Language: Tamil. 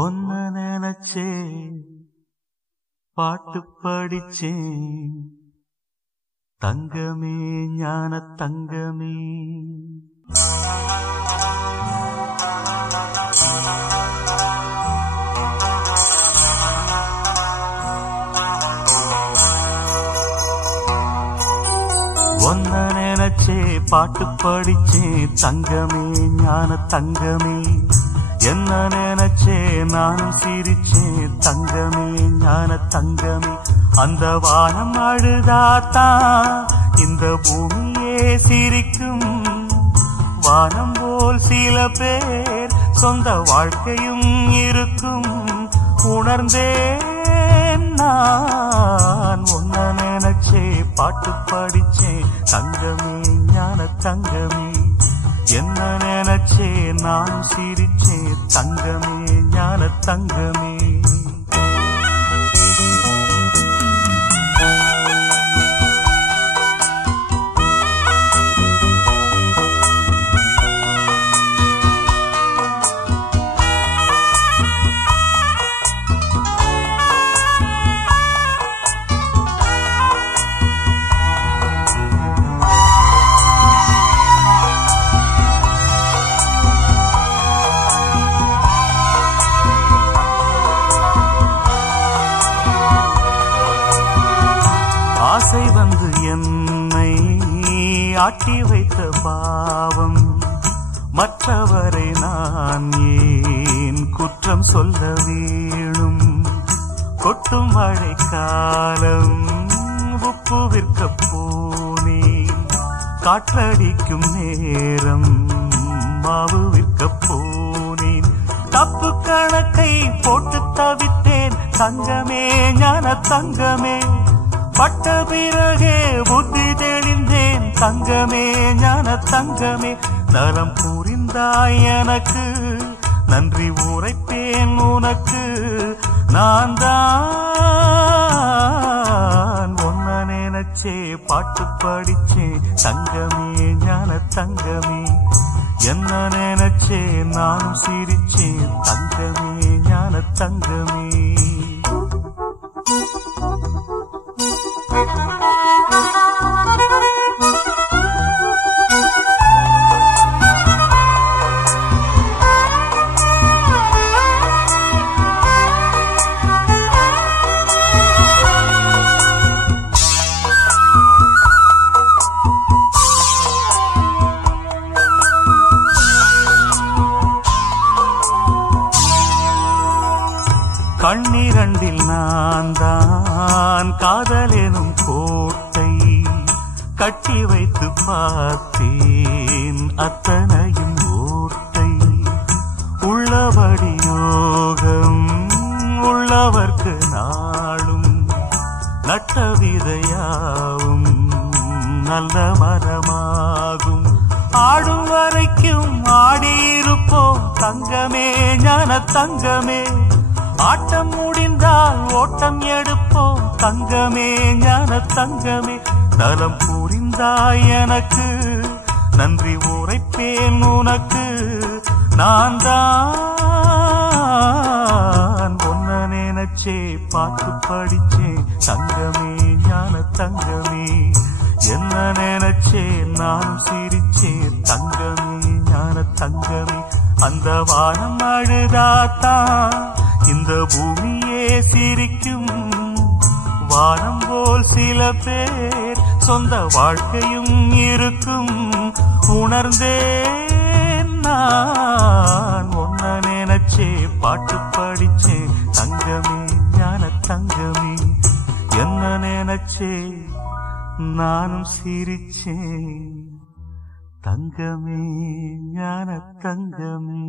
ஒன்ன நினைச்சே பாட்டு படிச்சேன் தங்கமே ஞான தங்கமே. ஒன்ன நினைச்சே பாட்டு படிச்சேன் தங்கமே ஞான தங்கமே. என்ன நினைச்சே நானும் சிரிச்சேன் தங்கமே ஞான தங்கமே. அந்த வானம் அழுதாத்தான் இந்த பூமியே சிரிக்கும். வானம் போல் சில பேர் சொந்த வாழ்க்கையும் இருக்கும். உணர்ந்தேன் நான் ஒன்ன நினைச்சே பாட்டு படிச்சேன் தங்கமே ஞான தங்கமே. என்ன நினைச்சே நானும் சிரிச்சேன் தங்கமே ஞான தங்கமே. ஆசை வந்து என்னை ஆட்டி வைத்த பாவம். மற்றவரை நான் ஏன் குற்றம் சொல்ல வேணும். கொட்டும் மழை காலம் உப்பு விற்க போனேன். காற்றடிக்கும் நேரம் மாவு விற்க போனேன். தப்பு கணக்கை போட்டு தவித்தேன் தங்கமே ஞான தங்கமே. பட்ட பிறகே புத்தி தெளிந்தேன் தங்கமே ஞான தங்கமே. நலம் புரிந்தாய் எனக்கு நன்றி உரைப்பேன் உனக்கு. நான் தான் ஒன்ன நினைச்சே பாட்டு படிச்சேன் தங்கமே ஞான தங்கமே. என்ன நினைச்சே நானும் சிரிச்சேன் தங்கமே ஞான தங்கமே. கண்ணிரண்டில் நான் தான் காதலெனும் கோட்டை கட்டி வைத்து பார்த்தேன் அத்தனையும் ஓட்டை. உள்ளபடி யோகம் உள்ளவர்க்கு நாளும் நட்ட விதையாவும் நல்ல மரமாகும். ஆடும் வரைக்கும் ஆடியிருப்போம் தங்கமே ஞான தங்கமே. ஆட்டம் முடிந்தால் ஓட்டம் எடுப்போம் தங்கமே ஞான தங்கமே. நலம் புரிந்தாய் எனக்கு நன்றி உரைப்பேன் உனக்கு. நான் தான் ஒன்ன நினைச்சே பாட்டு படிச்சேன் தங்கமே ஞான தங்கமே. என்ன நினைச்சே நானும் சிரிச்சேன் தங்கமே ஞான தங்கமே. அந்த வானம் அழுதாத்தான் இந்த பூமியே சிரிக்கும். வானம் போல் சில பேர் சொந்த வாழ்க்கையும் இருக்கும். உணர்ந்தேன் நான் ஒன்ன நினைச்சே பாட்டு படிச்சேன் தங்கமே ஞான தங்கமே. என்ன நினைச்சே நானும் சிரிச்சேன் தங்கமே ஞான தங்கமே.